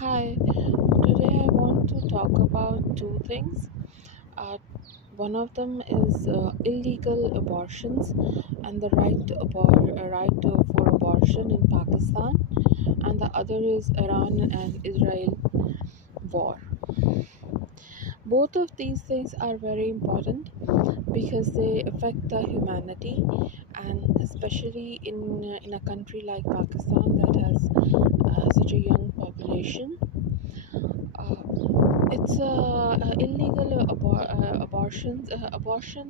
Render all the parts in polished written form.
Hi, today I want to talk about two things. Uh, One of them is illegal abortions and the for abortion in Pakistan, and the other is Iran and Israel war. Both of these things are very important because they affect the humanity, and especially in a country like Pakistan that has such a young population. It's illegal abortions. Abortion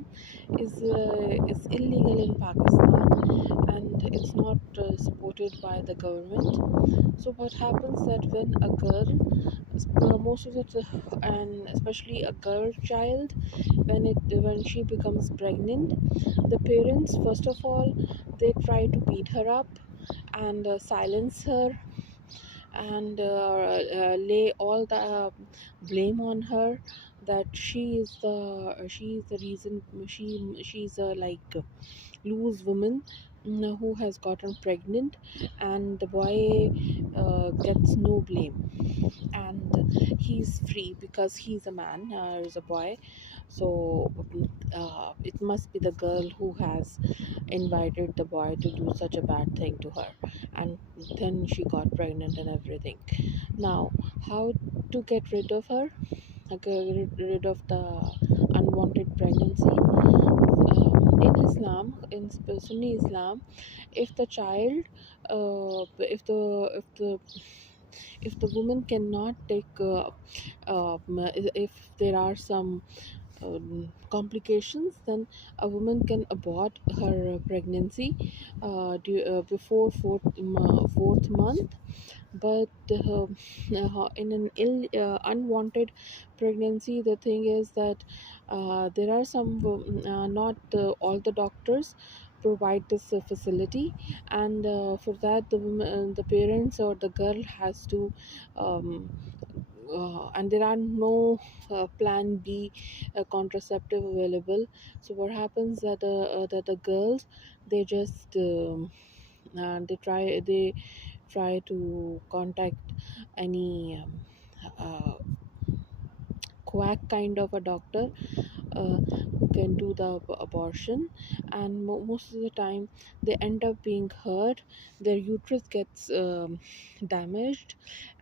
is illegal in Pakistan, and it's not supported by the government. So what happens that when a girl, most of it, and especially a girl child, when she becomes pregnant, the parents first of all they try to beat her up and silence her and lay all the blame on her that she is the reason she's a like loose woman, who has gotten pregnant, and the boy gets no blame, and he's free because he's a man, is a boy. So it must be the girl who has invited the boy to do such a bad thing to her, and then she got pregnant and everything. Now, how to get rid of her, rid of the unwanted pregnancy? In Islam, in Sunni Islam, if the child, if the woman cannot take, if there are some complications, then a woman can abort her pregnancy before fourth month. But in an unwanted pregnancy, the thing is that there are some not all the doctors provide this facility, and for that the parents or the girl has to um, and there are no plan B contraceptive available. So what happens that the girls, they just they try to contact any quack kind of a doctor who can do the abortion, and most of the time they end up being hurt. Their uterus gets damaged,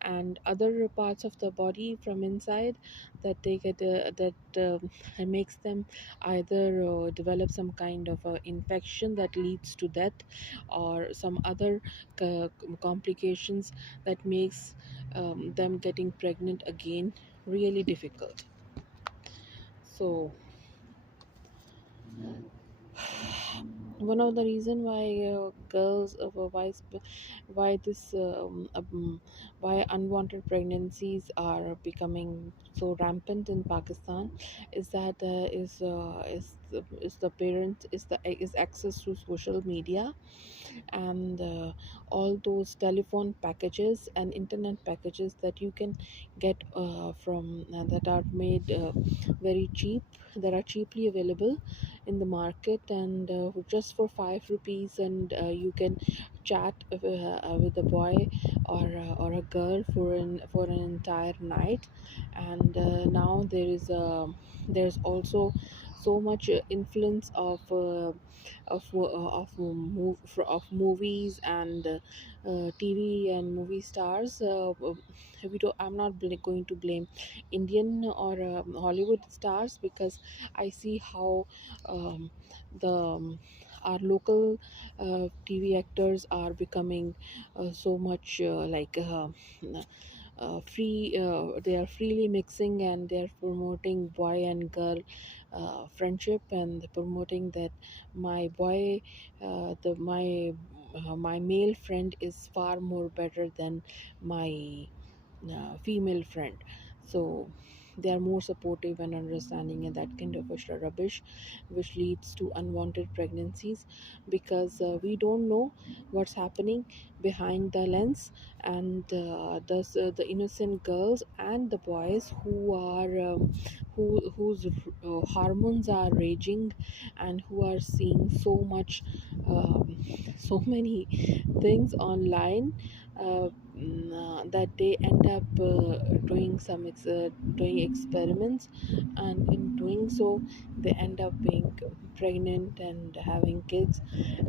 and other parts of the body from inside, that they get that makes them either develop some kind of infection that leads to death, or some other complications that makes them getting pregnant again really difficult. So one of the reason why girls why this why unwanted pregnancies are becoming so rampant in Pakistan is that is the parent is access to social media, and all those telephone packages and internet packages that you can get from that are made very cheap, that are cheaply available in the market, and just for 5 rupees, and you can chat with a boy or a girl for an entire night. And now there's also so much influence of movies and TV and movie stars. I'm not going to blame Indian or Hollywood stars, because I see how the our local TV actors are becoming so much free. They are freely mixing, and they are promoting boy and girl friendship, and promoting that my boy the my male friend is far more better than my female friend. So they are more supportive and understanding, and that kind of a rubbish which leads to unwanted pregnancies, because we don't know what's happening behind the lens, and the innocent girls and the boys who are whose hormones are raging, and who are seeing so much so many things online, uh, that they end up doing experiments, and in doing so they end up being pregnant and having kids.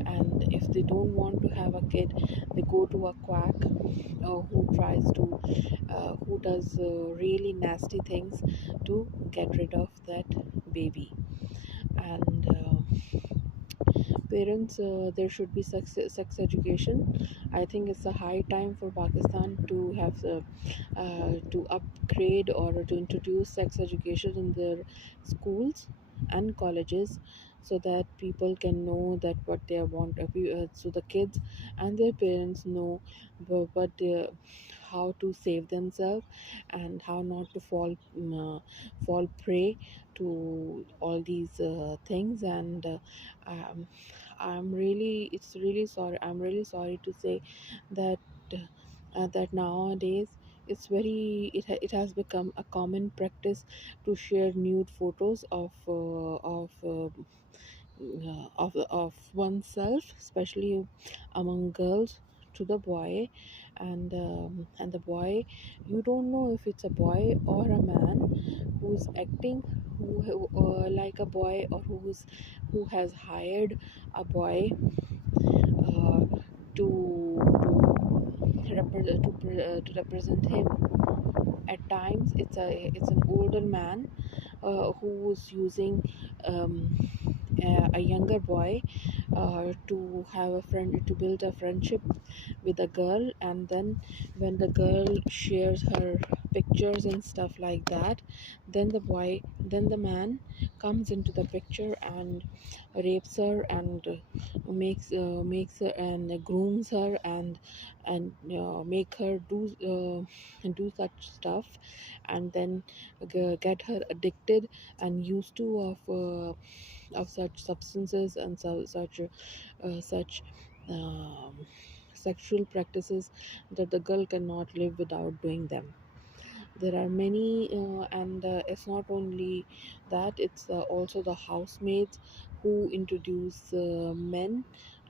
And if they don't want to have a kid, they go to a quack, who does really nasty things to get rid of that baby. And parents, there should be sex education. I think it's a high time for Pakistan to have to upgrade or to introduce sex education in their schools and colleges, so that people can know that what they want, so the kids and their parents know how to save themselves, and how not to fall prey to all these things. And um, I'm really sorry to say that that nowadays it has become a common practice to share nude photos of oneself, especially among girls, to the boy. And the boy, you don't know if it's a boy or a man who's acting like a boy, or who has hired a boy uh, to represent him. At times it's an older man who's using um, a younger boy to have a friend, to build a friendship with a girl. And then when the girl shares her pictures and stuff like that, then the man comes into the picture and rapes her, and makes her and grooms her, and make her do such stuff, and then get her addicted and used to of such substances, and such um, sexual practices, that the girl cannot live without doing them. There are many, and it's not only that, it's also the housemaids who introduce men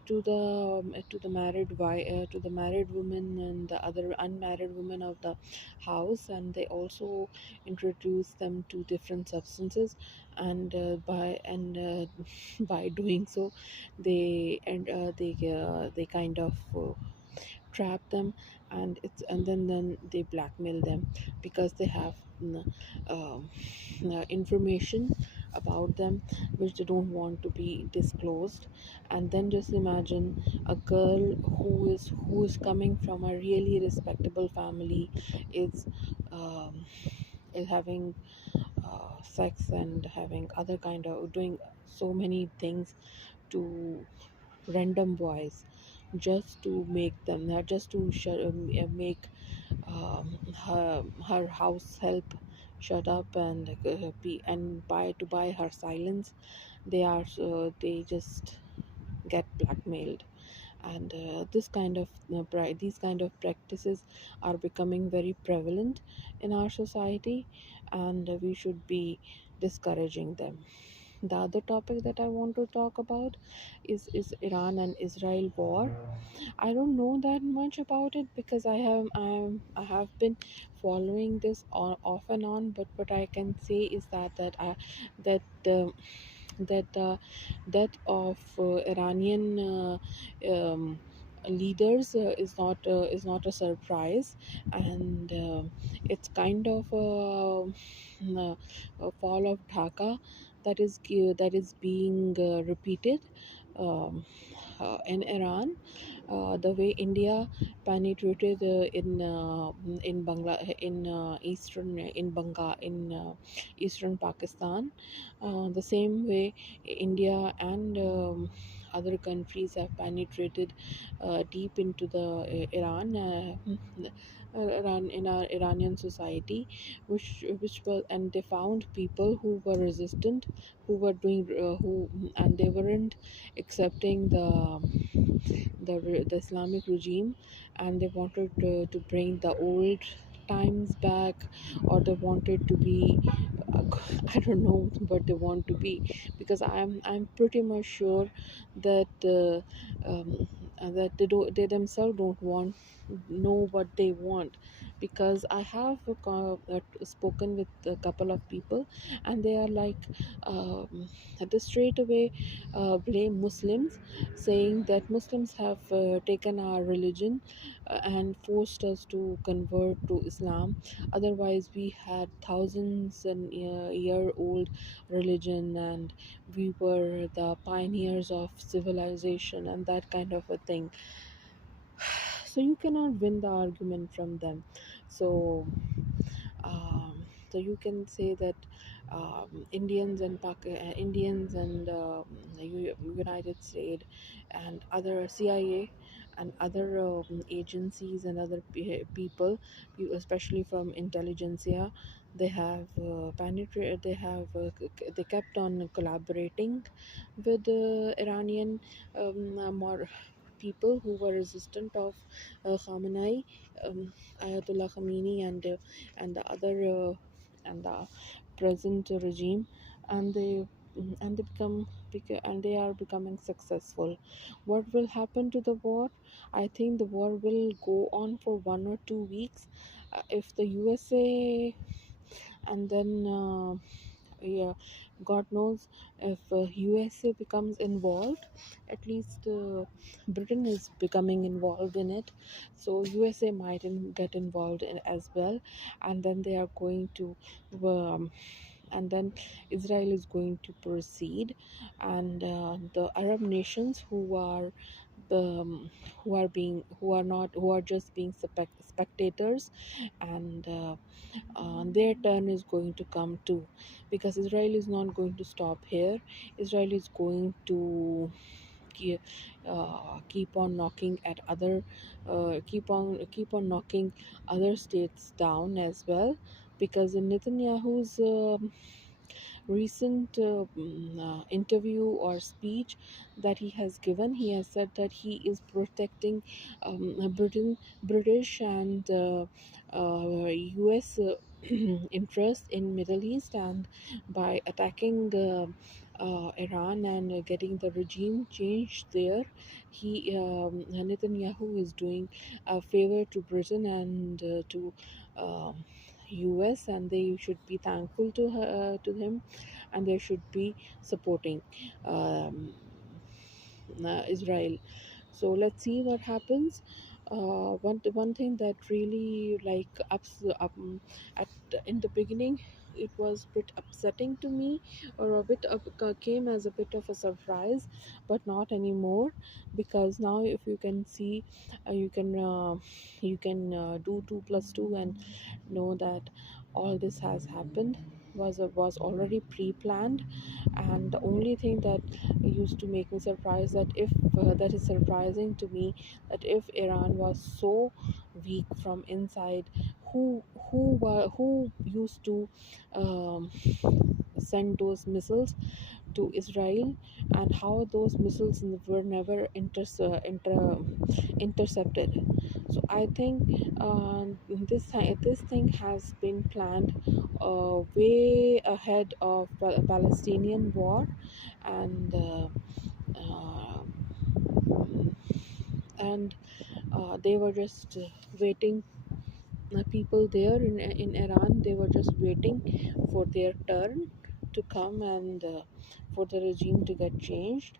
to the married women and the other unmarried women of the house, and they also introduce them to different substances. And by doing so, they kind of trap them, and then they blackmail them, because they have um, information about them which they don't want to be disclosed. And then just imagine a girl who is coming from a really respectable family, is um, is having sex and having other kind of doing so many things to random boys, just to make them just to make her house help shut up, and buy her silence. They just get blackmailed. And these kind of practices are becoming very prevalent in our society, and we should be discouraging them. The other topic that I want to talk about is Iran and Israel war. I don't know that much about it, because I have been following this off and on. But what I can say is that that the death of Iranian leaders is not a surprise. And it's kind of a fall of Dhaka that is being repeated um, in Iran. The way India penetrated in Bangla in Bengal in eastern Pakistan, the same way India and other countries have penetrated deep into the Iran in our Iranian society, which was and they found people who were resistant, who were doing who and they weren't accepting the Islamic regime, and they wanted to bring the old times back, or they wanted to be uh, I don't know what they want to be, because I'm pretty much sure that that they themselves don't want know what they want. Because I have spoken with a couple of people, and they are like, they straight away blame Muslims, saying that Muslims have taken our religion and forced us to convert to Islam. Otherwise we had thousands and year old religion, and we were the pioneers of civilization and that kind of a thing. So you cannot win the argument from them. So so you can say that Indians and United States and other CIA and other agencies and other people, especially from intelligentsia, they have penetrated. They kept on collaborating with Iranian people who were resistant of Khamenei, Ayatollah Khamenei, and the other and the present regime, and and they are becoming successful. What will happen to the war? I think the war will go on for 1 or 2 weeks. If the USA and then yeah, God knows if USA becomes involved, at least Britain is becoming involved in it. So USA might get involved in as well, and then they are going to um, and then Israel is going to proceed, and the Arab nations um, who are not who are just being spectators, and their turn is going to come too, because Israel is not going to stop here. Israel is going to keep on knocking at other keep on knocking other states down as well, because in Netanyahu's recent interview or speech that he has given, he has said that he is protecting British and US interest in Middle East, and by attacking Iran and getting the regime changed there, Netanyahu is doing a favor to Britain and to US, and they should be thankful to him, and they should be supporting um, Israel. So let's see what happens. One thing that really like at in the beginning, it was a bit upsetting to me, or a bit came as a bit of a surprise, but not anymore, because now if you can see, you can do 2 plus 2 and know that all this has happened, was already pre-planned. And the only thing that used to make me surprised, that if that is surprising to me, that if Iran was so weak from inside, who used to um, send those missiles to Israel, and how those missiles were never intercepted. So I think this thing has been planned way ahead of Palestinian war, and uh, and they were just waiting. People there in Iran, they were just waiting for their turn to come, and for the regime to get changed.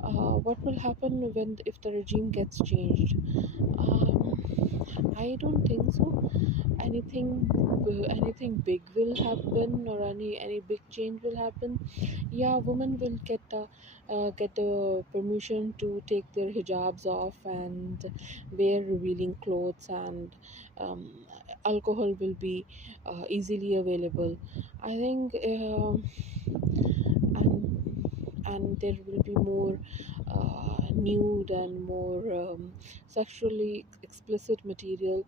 What will happen when if the regime gets changed? I don't think so. Anything big will happen, or any big change will happen. Yeah, women will get a permission to take their hijabs off and wear revealing clothes, and um, alcohol will be easily available, I think. And there will be more nude and more sexually explicit material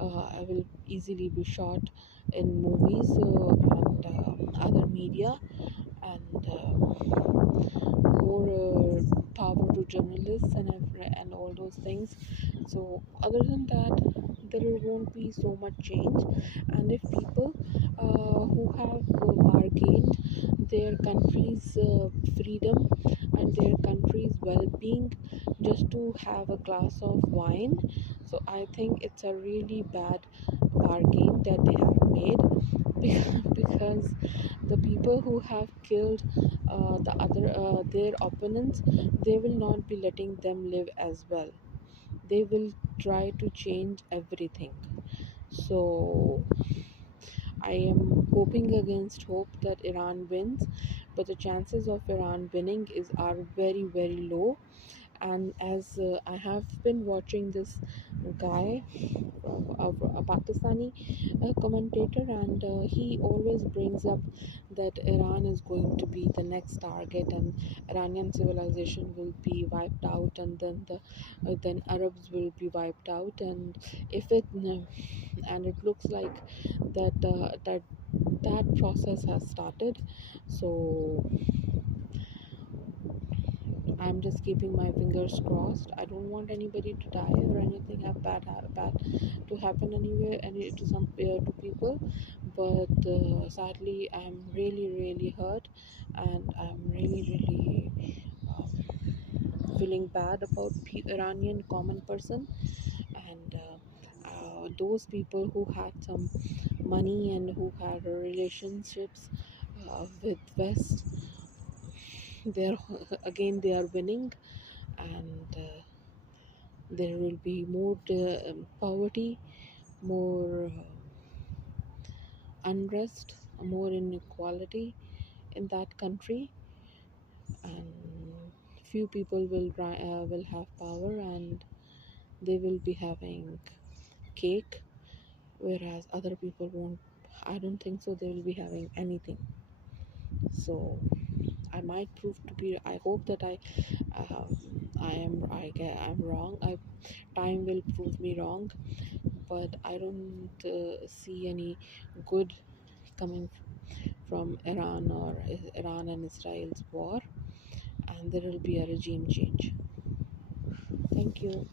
will easily be shot in movies and other media, and more. power to journalists and all those things. So other than that, there won't be so much change. And if people who have bargained their country's freedom and their country's well-being just to have a glass of wine, so I think it's a really bad bargain that they have made. Because the people who have killed their opponents, they will not be letting them live as well. They will try to change everything. So I am hoping against hope that Iran wins, but the chances of Iran winning is are very very low. And as I have been watching this guy, a Pakistani commentator, and he always brings up that Iran is going to be the next target, and Iranian civilization will be wiped out, and then Arabs will be wiped out, and if it and it looks like that process has started. So I'm just keeping my fingers crossed. I don't want anybody to die or anything bad to happen anywhere, any to some to people. But sadly, I'm really hurt, and I'm really feeling bad about Iranian common person, and those people who had some money and who had relationships with West. They're again they are winning, and there will be more poverty, more unrest, more inequality in that country, and few people will have power, and they will be having cake, whereas other people won't. I don't think so. They will be having anything. So I might prove to be. I hope that I'm wrong. Time will prove me wrong, but I don't see any good coming from Iran or Iran and Israel's war, and there will be a regime change. Thank you.